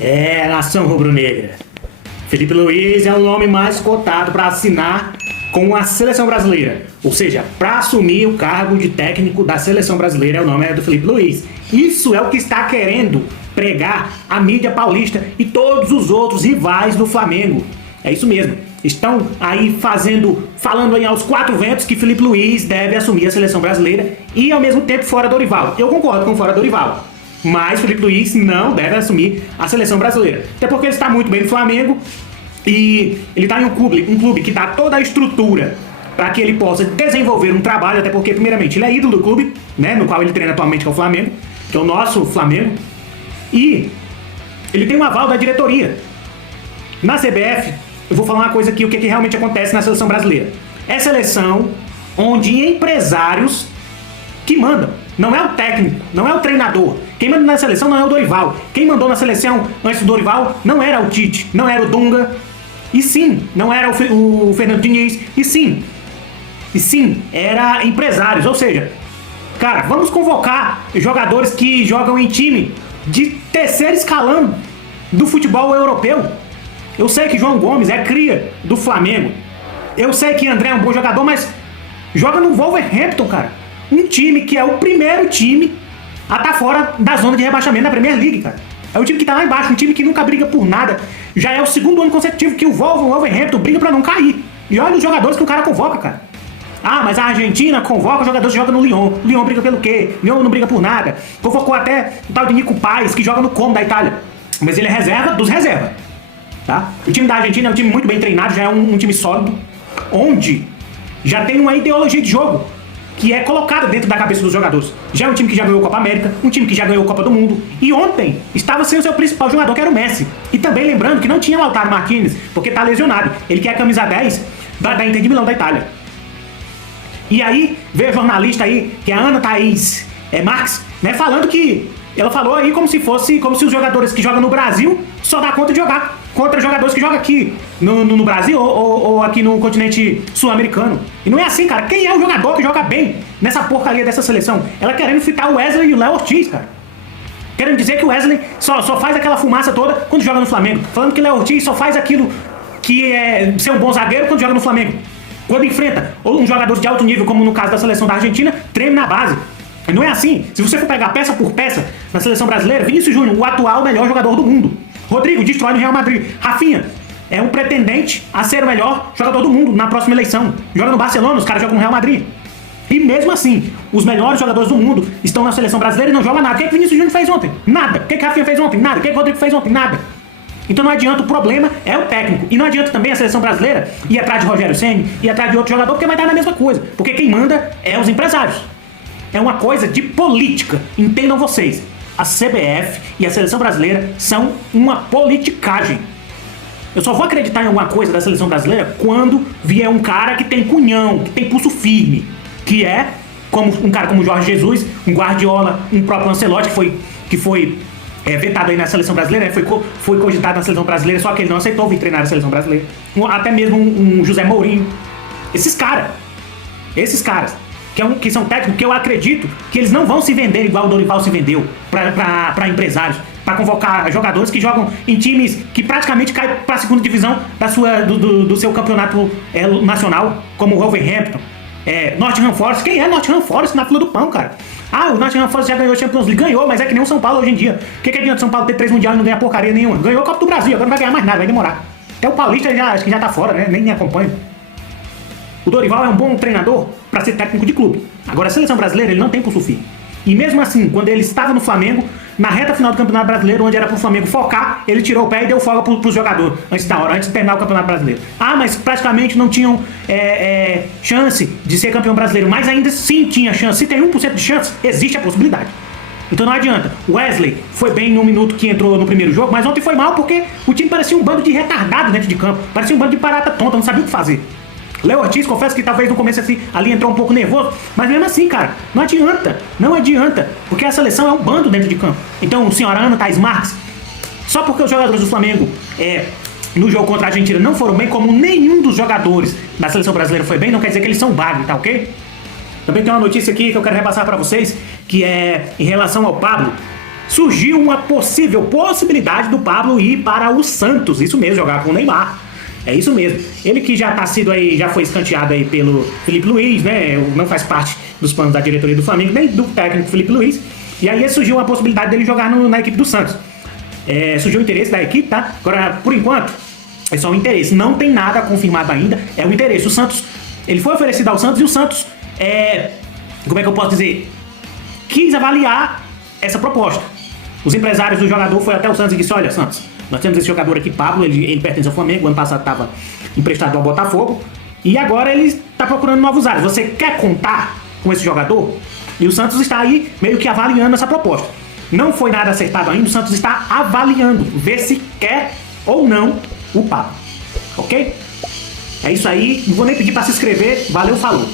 É, nação rubro-negra. Felipe Luiz é o nome mais cotado para assinar com a seleção brasileira. Ou seja, para assumir o cargo de técnico da seleção brasileira, o nome é do Felipe Luiz. Isso é o que está querendo pregar a mídia paulista e todos os outros rivais do Flamengo. É isso mesmo. Estão aí falando aí aos quatro ventos que Felipe Luiz deve assumir a seleção brasileira e ao mesmo tempo fora Dorival. Eu concordo com fora Dorival. Mas Felipe Luiz não deve assumir a seleção brasileira. Até porque ele está muito bem no Flamengo e ele está em um clube que dá toda a estrutura para que ele possa desenvolver um trabalho, até porque, primeiramente, ele é ídolo do clube, né, no qual ele treina atualmente, que é o Flamengo, que é o nosso Flamengo, e ele tem um aval da diretoria. Na CBF, eu vou falar uma coisa aqui, o que realmente acontece na seleção brasileira. É seleção onde empresários que mandam. Não é o técnico, não é o treinador. Quem manda na seleção não é o Dorival. Quem mandou na seleção antes do Dorival não era o Tite, não era o Dunga. E sim, não era o Fernando Diniz. E sim, era empresários. Ou seja, cara, vamos convocar jogadores que jogam em time de terceiro escalão do futebol europeu. Eu sei que João Gomes é cria do Flamengo. Eu sei que André é um bom jogador, mas joga no Wolverhampton, cara. Um time que é o primeiro time a estar fora da zona de rebaixamento da Premier League, cara. É o time que tá lá embaixo, um time que nunca briga por nada. Já é o segundo ano consecutivo que o Wolverhampton briga pra não cair. E olha os jogadores que o cara convoca, cara. Ah, mas a Argentina convoca jogadores que jogam no Lyon. Lyon briga pelo quê? Lyon não briga por nada. Convocou até o tal de Nico Paz, que joga no Como da Itália. Mas ele é reserva dos reservas. Tá? O time da Argentina é um time muito bem treinado, já é um time sólido, onde já tem uma ideologia de jogo que é colocada dentro da cabeça dos jogadores. Já é um time que já ganhou a Copa América, um time que já ganhou a Copa do Mundo, e ontem estava sem o seu principal jogador, que era o Messi. E também lembrando que não tinha Lautaro Martinez, porque está lesionado. Ele quer a camisa 10 da Inter de Milão, da Itália. E aí veio a jornalista aí, que é a Ana Thaís Marques, né, falando que ela falou aí como se os jogadores que jogam no Brasil só dá conta de jogar contra jogadores que jogam aqui no Brasil ou aqui no continente sul-americano. E não é assim, cara. Quem é o jogador que joga bem nessa porcaria dessa seleção? Ela querendo fritar o Wesley e o Léo Ortiz, cara. Querendo dizer que o Wesley só faz aquela fumaça toda quando joga no Flamengo. Falando que o Léo Ortiz só faz aquilo que é ser um bom zagueiro quando joga no Flamengo. Quando enfrenta ou um jogador de alto nível, como no caso da seleção da Argentina, treme na base. E não é assim. Se você for pegar peça por peça na seleção brasileira, Vinícius Júnior, o atual melhor jogador do mundo. Rodrigo destrói no Real Madrid. Rafinha é um pretendente a ser o melhor jogador do mundo na próxima eleição. Joga no Barcelona, os caras jogam no Real Madrid. E mesmo assim, os melhores jogadores do mundo estão na seleção brasileira e não jogam nada. O que Vinícius Júnior fez ontem? Nada. O que Rafinha fez ontem? Nada. O que Rodrigo fez ontem? Nada. Então não adianta, o problema é o técnico. E não adianta também a seleção brasileira ir atrás de Rogério Ceni, ir atrás de outro jogador, porque vai dar na mesma coisa. Porque quem manda é os empresários. É uma coisa de política. Entendam vocês. A CBF e a seleção brasileira são uma politicagem. Eu só vou acreditar em alguma coisa da seleção brasileira quando vier um cara que tem cunhão, que tem pulso firme, que é como um cara como Jorge Jesus, um Guardiola, um próprio Ancelotti, que foi vetado aí na seleção brasileira, foi cogitado na seleção brasileira, só que ele não aceitou vir treinar na seleção brasileira. Até mesmo um José Mourinho. Esses caras, que são técnicos que eu acredito que eles não vão se vender igual o Dorival se vendeu para empresários, para convocar jogadores que jogam em times que praticamente caem para a segunda divisão do seu campeonato nacional, como o Wolverhampton, Nottingham Forest. Quem é Nottingham Forest na fila do pão, cara? Ah, o Nottingham Forest já ganhou a Champions League. Ganhou, mas é que nem o São Paulo hoje em dia. O que adianta São Paulo ter 3 mundiais e não ganhar porcaria nenhuma? Ganhou a Copa do Brasil, agora não vai ganhar mais nada, vai demorar. Até o Paulista acho que já tá fora, né? Nem acompanha. O Dorival é um bom treinador para ser técnico de clube. Agora, a seleção brasileira, ele não tem pulso firme. E mesmo assim, quando ele estava no Flamengo, na reta final do Campeonato Brasileiro, onde era pro Flamengo focar, ele tirou o pé e deu folga pros jogadores antes da hora, antes de terminar o Campeonato Brasileiro. Ah, mas praticamente não tinham chance de ser campeão brasileiro. Mas ainda sim tinha chance. Se tem 1% de chance, existe a possibilidade. Então não adianta. O Wesley foi bem no minuto que entrou no primeiro jogo, mas ontem foi mal porque o time parecia um bando de retardado dentro de campo. Parecia um bando de barata tonta, não sabia o que fazer. Léo Ortiz, confesso que talvez no começo assim, ali entrou um pouco nervoso, mas mesmo assim, cara, não adianta, porque a seleção é um bando dentro de campo. Então, senhora Ana Thaís Marques, só porque os jogadores do Flamengo no jogo contra a Argentina não foram bem, como nenhum dos jogadores da seleção brasileira foi bem, não quer dizer que eles são bagre, tá ok? Também tem uma notícia aqui que eu quero repassar pra vocês, que é em relação ao Pablo. surgiu uma possibilidade do Pablo ir para o Santos. Isso mesmo, jogar com o Neymar. É isso mesmo. Ele que já já foi escanteado aí pelo Felipe Luiz, né? Não faz parte dos planos da diretoria do Flamengo, nem do técnico Felipe Luiz. E aí surgiu a possibilidade dele jogar na equipe do Santos. Surgiu o interesse da equipe, tá? Agora, por enquanto, é só um interesse. Não tem nada confirmado ainda. É o interesse. O Santos, ele foi oferecido ao Santos e o Santos, como é que eu posso dizer? Quis avaliar essa proposta. Os empresários do jogador foram até o Santos e disse: olha, Santos, nós temos esse jogador aqui, Pablo, ele pertence ao Flamengo, ano passado estava emprestado ao Botafogo, e agora ele está procurando novos ares. Você quer contar com esse jogador? E o Santos está aí meio que avaliando essa proposta. Não foi nada acertado ainda, o Santos está avaliando, ver se quer ou não o Pablo. Ok? É isso aí, não vou nem pedir para se inscrever, valeu, falou!